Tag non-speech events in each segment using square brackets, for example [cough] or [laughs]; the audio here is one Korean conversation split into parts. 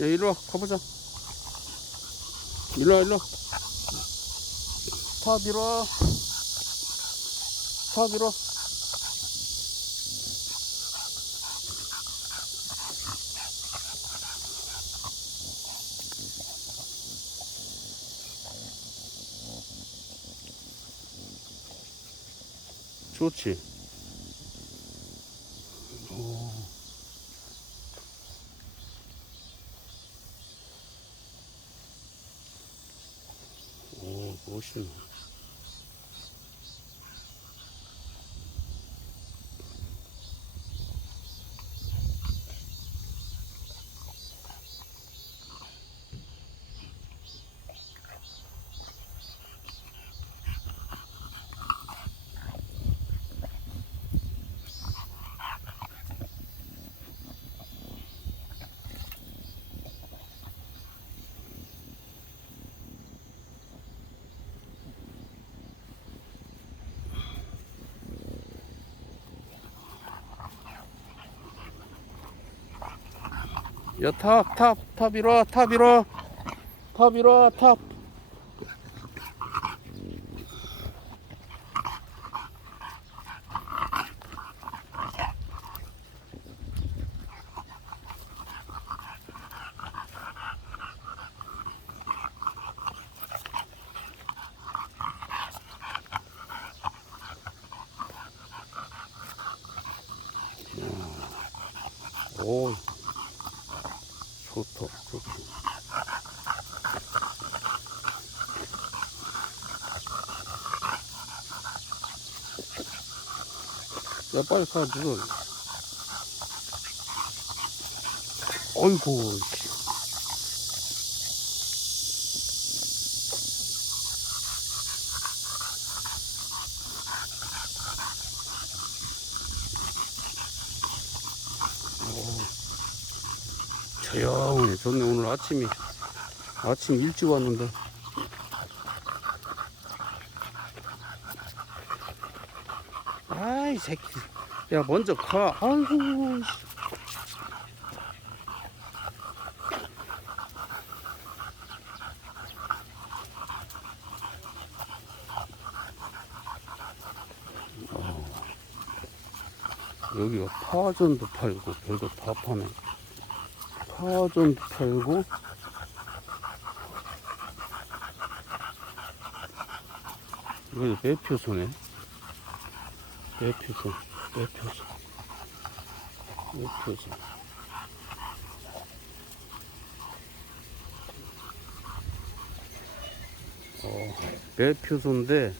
야, 이리 와, 가보자. 일로 와, 일로 와. 타 밀어. 타 밀어. 좋지. 오. 오, 멋있네. 야, 탑, 탑, 탑 밀어, 탑 밀어. 탑 밀어, 탑. 오, 좋다, 좋다. 야, 빨리 가, 지금. 어이구, 씨. 조용히 좋네 오늘 아침이 아침 일찍 왔는데 아이 새끼. 야 먼저 가. 아이고. 씨. 어. 여기가 파전도 팔고 별거 다 파네. 파전도 팔고. 이거 매표소네 매표소 매표소 매표소 어, 매표소인데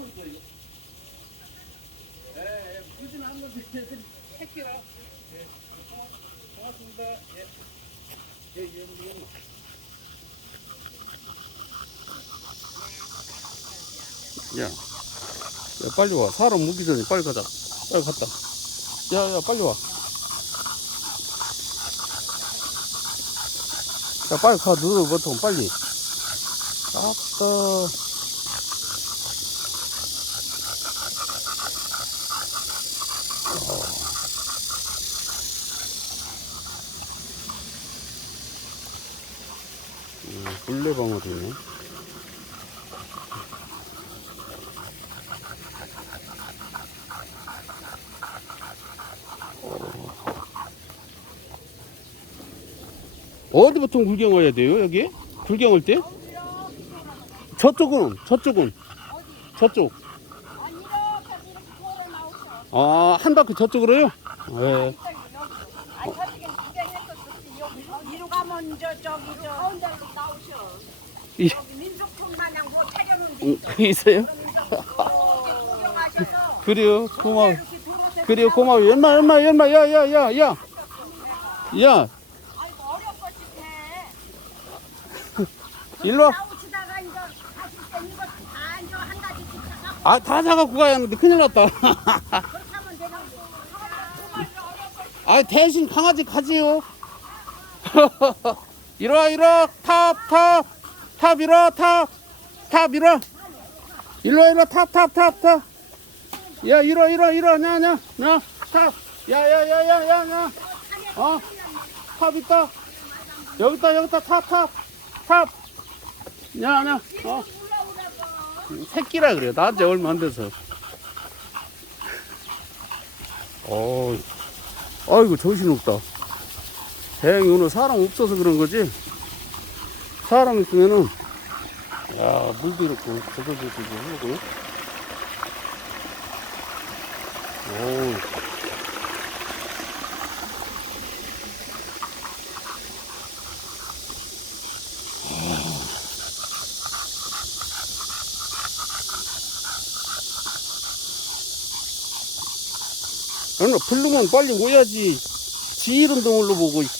올 거예요. 예, 않는데 얘들이 새끼라. 예, 고- 고맙습니다. 예. 예, 예, 예. 야, 야 빨리 와. 사람 무기 전에 빨리 가자. 빨리 갔다. 야, 야, 빨리 와. 야, 빨리 가. 누르 버튼 빨리. 아따. 음, 물레방아도 있네. 어디부터 구경해야 돼요 여기? 구경할 때? 저쪽은 저쪽은 저쪽 나오셔. 아한 바퀴 저쪽으로요? 네. 아니 저쪽에 구경했었지 여기 이리로 가면 저 저기 저 가운데로 나오셔. 이- 여기 민속촌 마냥 뭐 차려놓은 데 음, 그 있어요? 구경하셔서 그래요? 고마워. 이렇게 돌아서 그래요? 고마워 연마 연마 연마 야야야야. 야. 야 아이고 어렵겠지 [laughs] 일로 와. 나오시다가 이거 가실 때 이거 다 이거 한 가지씩 아다 사갖고 가야 하는데 큰일 났다. [laughs] 그렇게 하면 되는 거. 아 대신 강아지 가지요 [laughs] 이리와 이리와 탑탑탑 이리와 탑탑 이리와 일로와 일로와 탑탑탑탑. 야 이리와 이리와 이리와 나나나탑. 야야야야야야 어탑 있다. 여기 있다 여기 있다. 탑탑탑. 야야 어? 새끼라 그래. 나한테 얼마 안 돼서. 어 아이고 정신없다 다행히 오늘 사람 없어서 그런 거지. 사람 있으면은 야 물도 이렇고 저저저저 하고 오 얼마 부르면 빨리 오야지. 지 이름도 뭘로 보고 빨리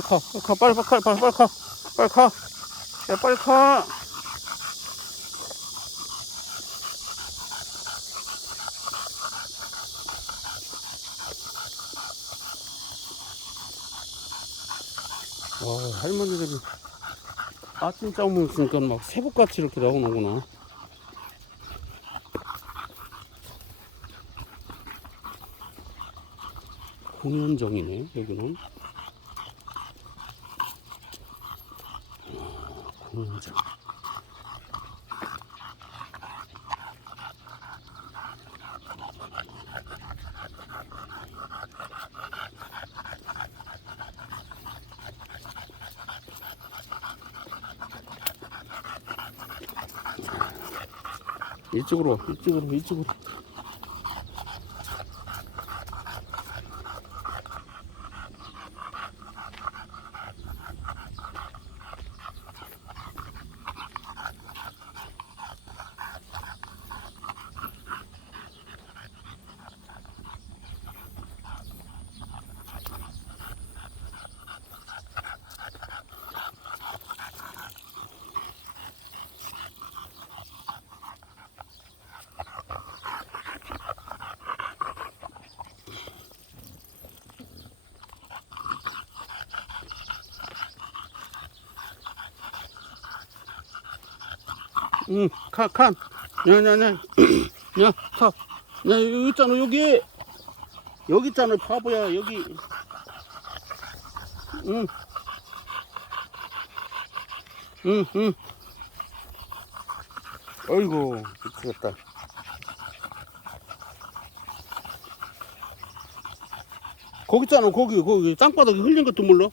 빨리 가, 빨리 가, 빨리 가, 빨리 가, 빨리 가, 야, 빨리 가. 와, 할머니들이 아침 짜고 있으니까 막 새벽같이 이렇게 나오는구나. 공연장이네, 여기는. 아, 공연장. 이쪽으로, 이쪽으로, 이쪽으로. 응, 칸, 칸. 야, 야, 야. 야, 타. 야, 여기 있잖아, 여기. 여기 있잖아, 바보야, 여기. 응. 응, 응. 어이구, 미치겠다. 거기 있잖아, 거기, 거기. 땅바닥에 흘린 것도 몰라.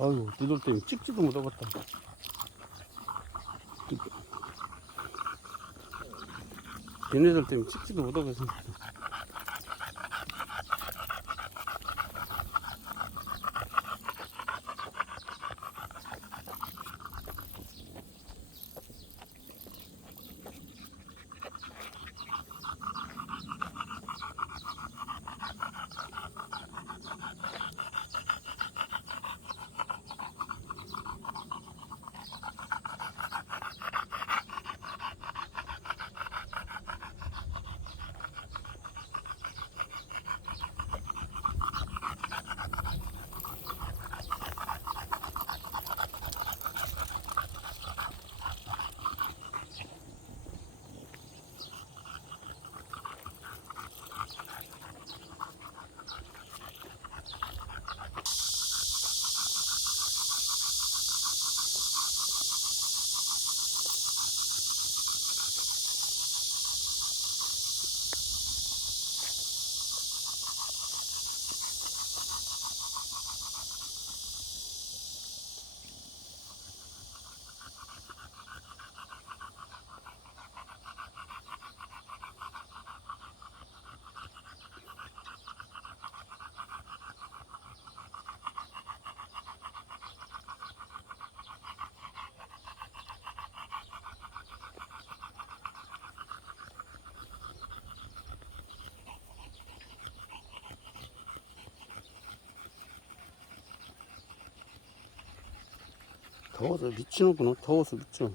아유, 니들 때문에 찍지도 못하겠다. 얘네들 때문에 찍지도 못하겠어. 더워서 미치는구나. 더워서 미쳐.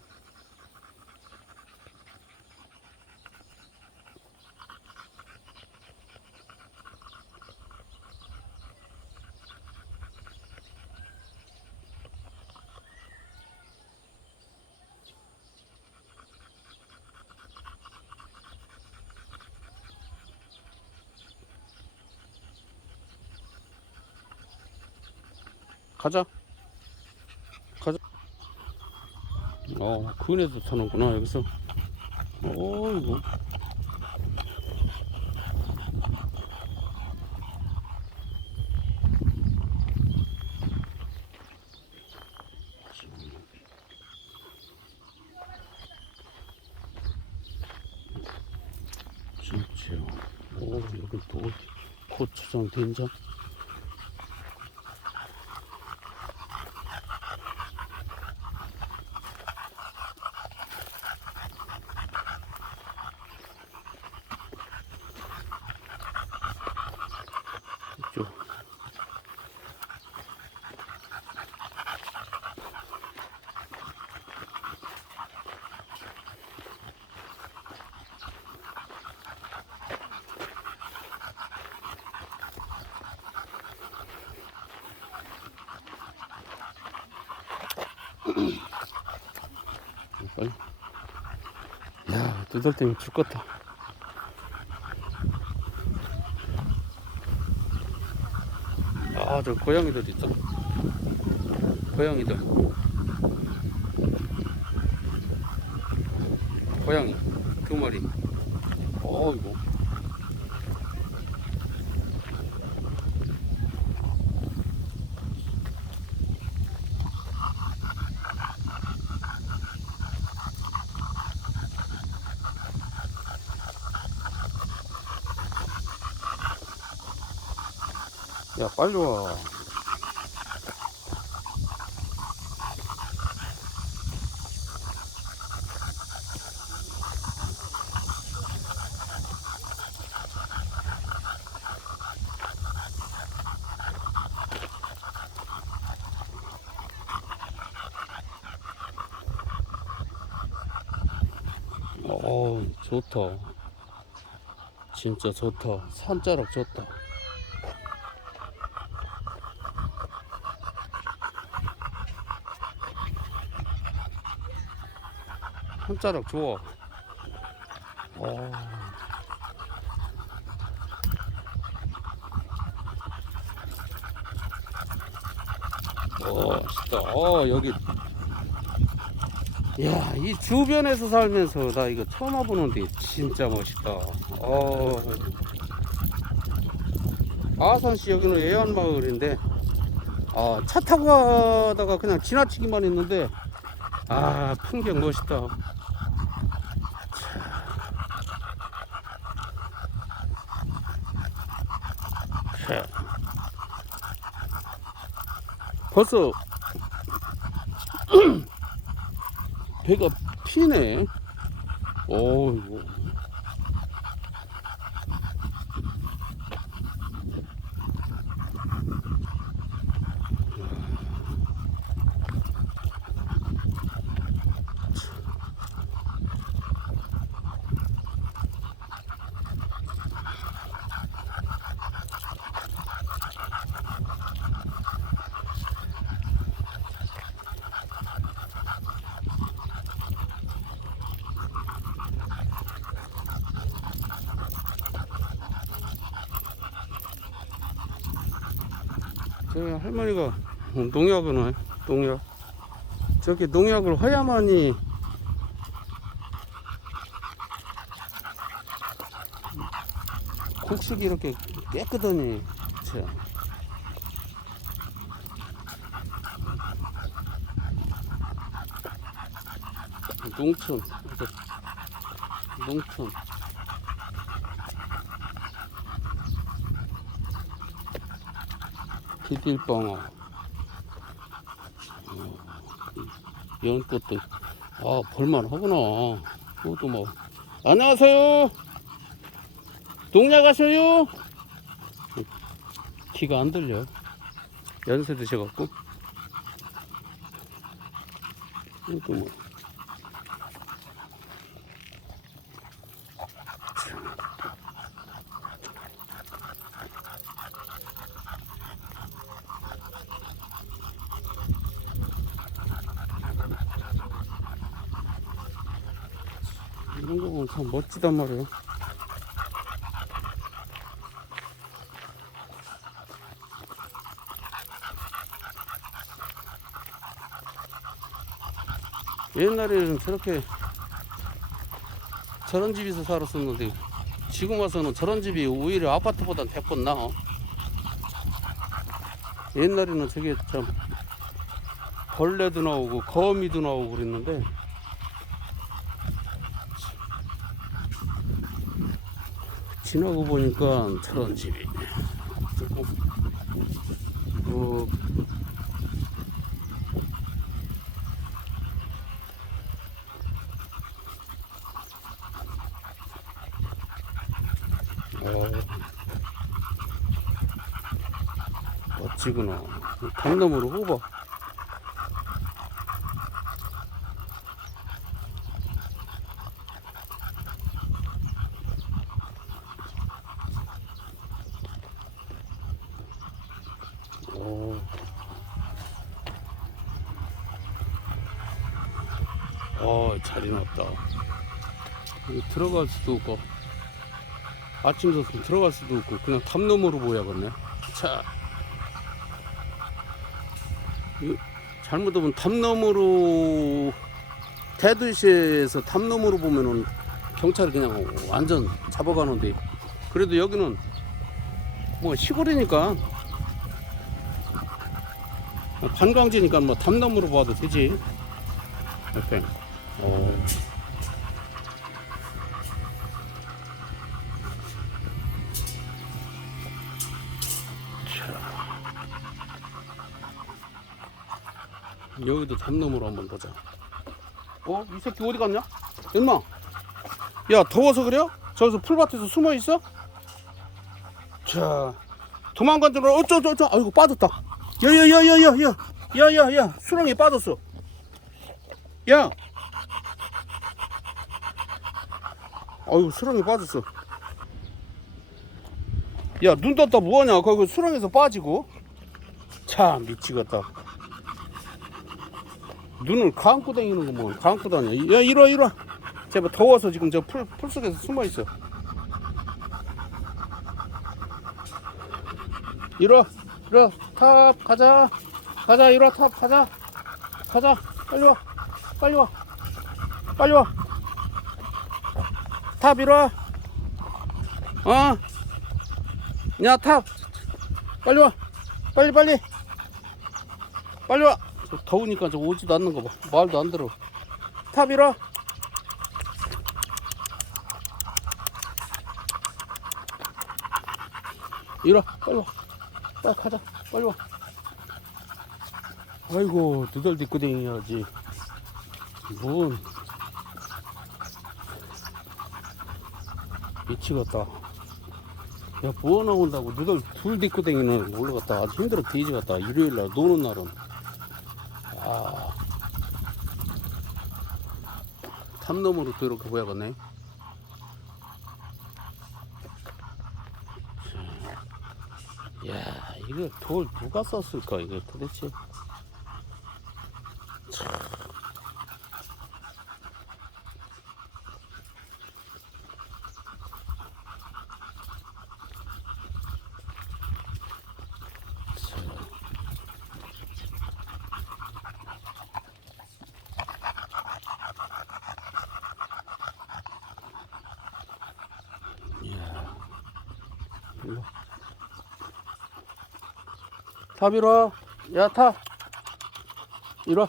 가자. 가자. 어, 그네도 타는구나, 여기서. 어이구. 진짜. 오, 여기 또 고추장 된장. 이쪽. 빨리. 야, 두들 때문에 죽겠다. 아, 저 고양이들 있잖아. 고양이들. 고양이 두 마리. 어이구. 야, 빨리 와. 어, 좋다. 진짜 좋다. 산자락 좋다. 산자락 좋아. 어. 어, 멋있다. 어, 여기. 야, 이 주변에서 살면서 나 이거 처음 와보는데 진짜 멋있다. 어. 아산시 여기는 외환마을인데 아, 차 타고 가다가 그냥 지나치기만 했는데, 아, 풍경 멋있다. 벌써 [clears throat] 배가 피네. 어이구. 저희 할머니가 농약을 해 농약. 저렇게 농약을 해야만이 곡식이 이렇게 깨끗하니 참. 농촌. 농촌. 비딜방어 연꽃도 아 볼만 하구나. 그것도 뭐. 안녕하세요. 동네 가세요? 귀가 안 들려. 연세 드셔갖고. 이것도 뭐 이런 거 보면 참 멋지단 말이에요. 옛날에는 저렇게 저런 집에서 살았었는데 지금 와서는 저런 집이 오히려 아파트보단 100번 나아. 옛날에는 저게 참 벌레도 나오고 거미도 나오고 그랬는데 지나고 보니까 저런 집이 어, 어, 멋지구나. 담나무로 호박 오. 어, 잘 해놨다. 여기 들어갈 수도 없고, 아침 졌으면 들어갈 수도 없고, 그냥 담너머로 보야겠네. 자. 이, 잘못하면 담너머로, 대도시에서 담너머로 보면은 경찰이 그냥 완전 잡아가는데, 그래도 여기는 뭐 시골이니까 관광지니까 뭐 담담으로 봐도 되지. 이렇게. 여기도 담담으로 한번 보자. 어? 이 새끼 어디 갔냐? 엄마. 야, 더워서 그래요? 저기서 풀밭에서 숨어 있어? 자. 도망간 줄 알아. 어쩌저쩌. 아이고, 빠졌다. 야 야 야 야 야 야 야 야 야 수렁에 빠졌어 야 아이고 수렁에 빠졌어 야 눈 떴다 뭐하냐 거기 수렁에서 빠지고 참 미치겠다 눈을 감고 다니는 거 뭐 감고 다녀 야 이리와 이리와 제발 더워서 지금 저 풀 풀 속에서 숨어 있어 이리와 이리와 탑 가자 가자 이리와 탑 가자 가자 빨리 와 빨리 와 빨리 와탑 이리와 어? 야, 탑. 빨리 와. 빨리 빨리. 빨리 와. 더우니까 저 오지도 않는 거 봐. 말도 안 들어. 탑 밀어. 이리 와. 빨리 와. 빨리 가자. 빨리 와. 아이고 두덜 뒷구댕이야지. 뭔 미치겠다. 야, 뭐 나온다고 누들 둘 딛고 댕기는 올라갔다 아주 힘들어 뒤지겠다 일요일 날 노는 날은 아 탐놈으로 또 이렇게 보야겠네. 야 이거 돌 누가 썼을까 이거 도대체 탑 이리 야, 탑. 이리 와.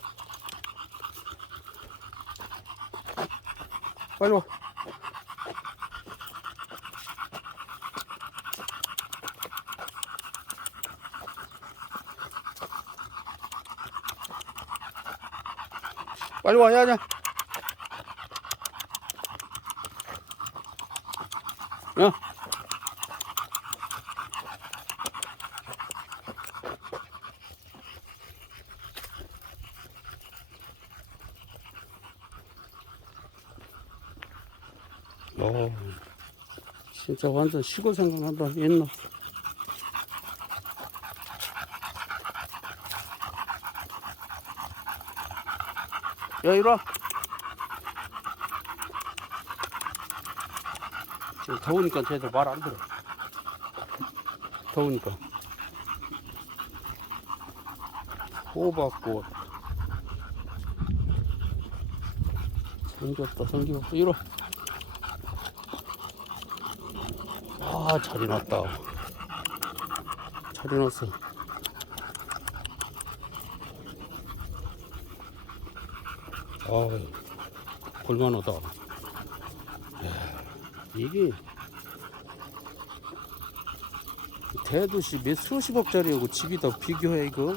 빨리 와. 빨리 와, 야, 야. 야. 어, 진짜 완전 시골 생각난다, 옛날. 야, 이리 와. 지금 더우니까 쟤들 말 안 들어. 더우니까. 호박꽃. 생겼다, 생겼다. 이리 와. 아, 잘 해놨다. 잘 해놨어. 아, 볼만하다. 야, 이게 대도시 몇 수십억짜리하고 집이 다 비교해 이거.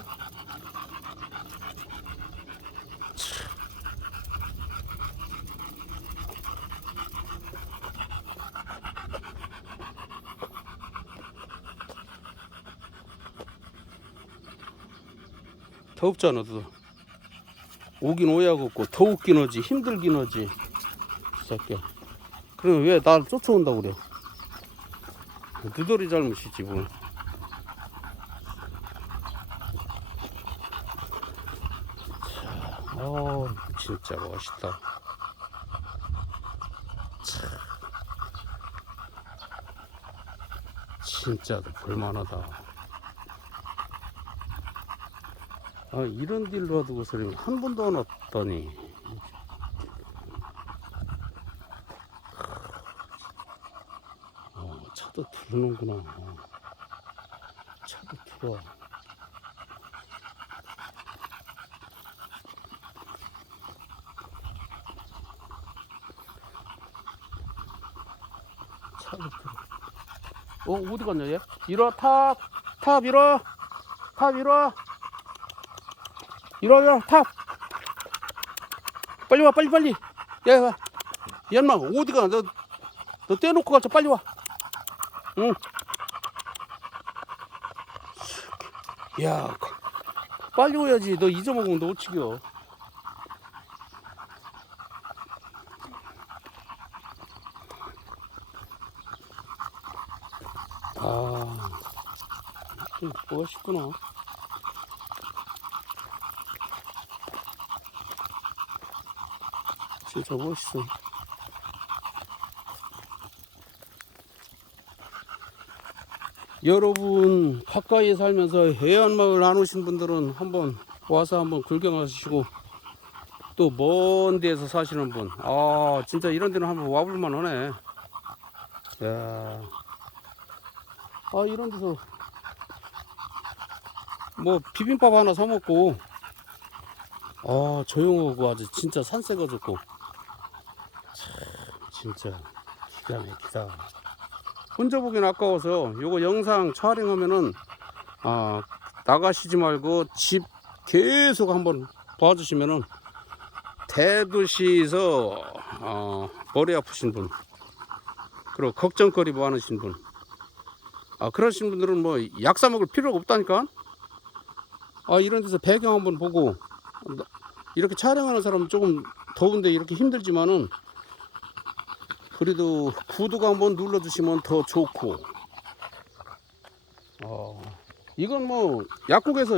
덥잖아, 너. 오긴 오야겠고, 더웠긴 하지, 힘들긴. 이 새끼야. 그럼 왜날 쫓아온다고 그래? 너덜이 잘못이지, 뭐. 자, 어, 진짜 멋있다. 참. 진짜 볼만하다. 아, 이런 딜로 하고 소리 한 번도 안 왔더니. 어, 차도 들어오는구나. 어. 차도 들어와. 차도 들어. 어, 어디 갔냐, 얘? 이리 탑! 탑, 이리 탑, 이리 이리 와, 탑! 빨리 와, 빨리, 빨리! 야, 야, 이 엄마, 어디 가? 너, 너 떼놓고 가자, 빨리 와! 응. 야, 빨리 오야지. 너 잊어먹으면 너 어찌겨. 아, 좀 멋있구나. 진짜 멋있어. 여러분 가까이에 살면서 해안마을 안 오신 분들은 한번 와서 한번 구경하시고 또 먼 데에서 사시는 분, 아 진짜 이런 데는 한번 와볼만 하네. 야, 아 이런 데서 뭐 비빔밥 하나 사 먹고 아 조용하고 아주 진짜 산세가 좋고 참 진짜 기가 막히다. 혼자 보긴 아까워서 요거 영상 촬영하면은 아 나가시지 말고 집 계속 한번 봐주시면은 대도시에서 어, 머리 아프신 분 그리고 걱정거리 많으신 분 아, 그러신 분들은 뭐 약 사 먹을 필요가 없다니까? 아 이런 데서 배경 한번 보고 이렇게 촬영하는 사람은 조금 더운데 이렇게 힘들지만은 그래도 구독 한번 눌러주시면 더 좋고. 어 이건 뭐 약국에서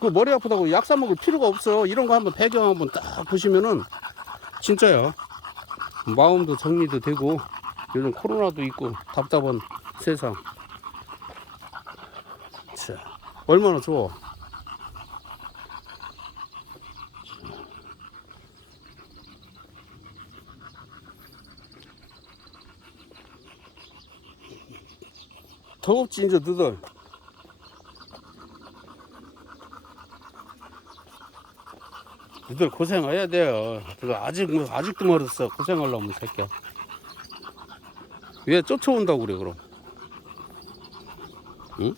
그 머리 아프다고 약 사 먹을 필요가 없어 이런 거 한번 배경 한번 딱 보시면은 진짜야 마음도 정리도 되고 요즘 코로나도 있고 답답한 세상. 자 얼마나 좋아 더럽지 이제 너들? 너들 고생해야 돼요. 너들 아직 뭐 아직도 멀었어. 고생하려면 새끼야. 왜 쫓아온다고 그래 그럼? 응?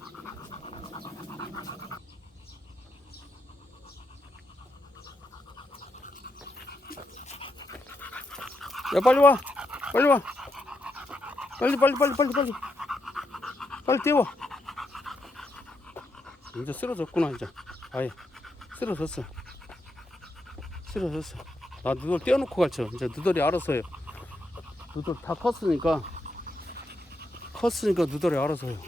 야 빨리 와. 빨리 와. 빨리 빨리 빨리 빨리 빨리 빨리 떼워. 이제 쓰러졌구나 이제. 아예. 쓰러졌어. 쓰러졌어. 나 너들 떼어놓고 갈쳐 이제 너들이 알아서 해 너들 다 컸으니까. 컸으니까 너들이 알아서 해요.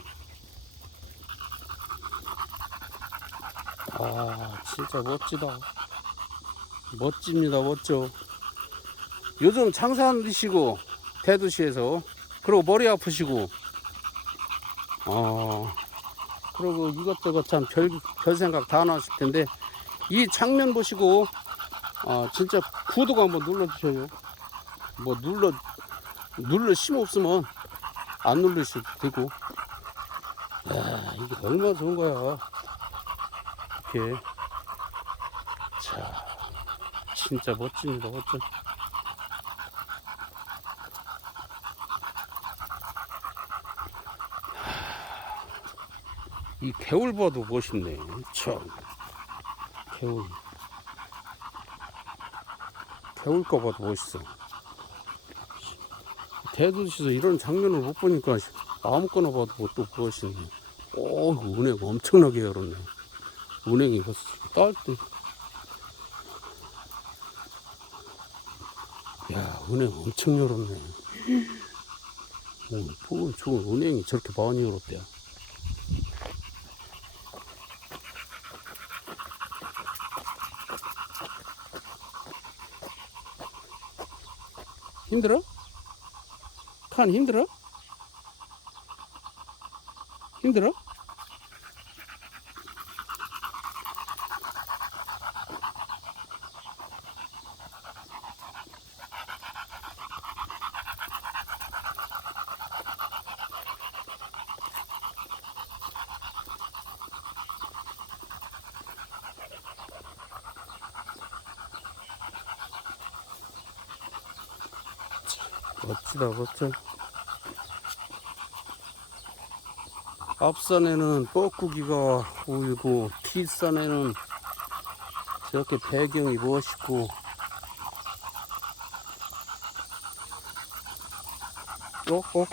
아 진짜 멋지다. 멋집니다 멋져. 요즘 장사 안 드시고 대도시에서 그리고 머리 아프시고 어 그리고 이것저것 참 별 별 생각 다 나실 텐데 이 장면 보시고 아 진짜 구독 한번 눌러주셔요. 뭐 눌러 눌러 심 없으면 안 누르셔도 되고. 야 이게 얼마나 좋은 거야. 이렇게. 자 진짜 멋집니다 멋져 이 개울 봐도 멋있네. 참. 개울. 개울 거 봐도 멋있어. 대도시에서 이런 장면을 못 보니까 아무거나 봐도 뭐또 멋있네. 오, 은행 엄청나게 열었네. 은행이 벌써 딸 때. 야, 은행 엄청 열었네. 오, 보기 좋은 은행이 저렇게 많이 열었대요. 힘들어? 칸 힘들어? 힘들어? 멋져 앞산에는 뻐꾸기가 울고 뒷산에는 저렇게 배경이 멋있고 어? 어?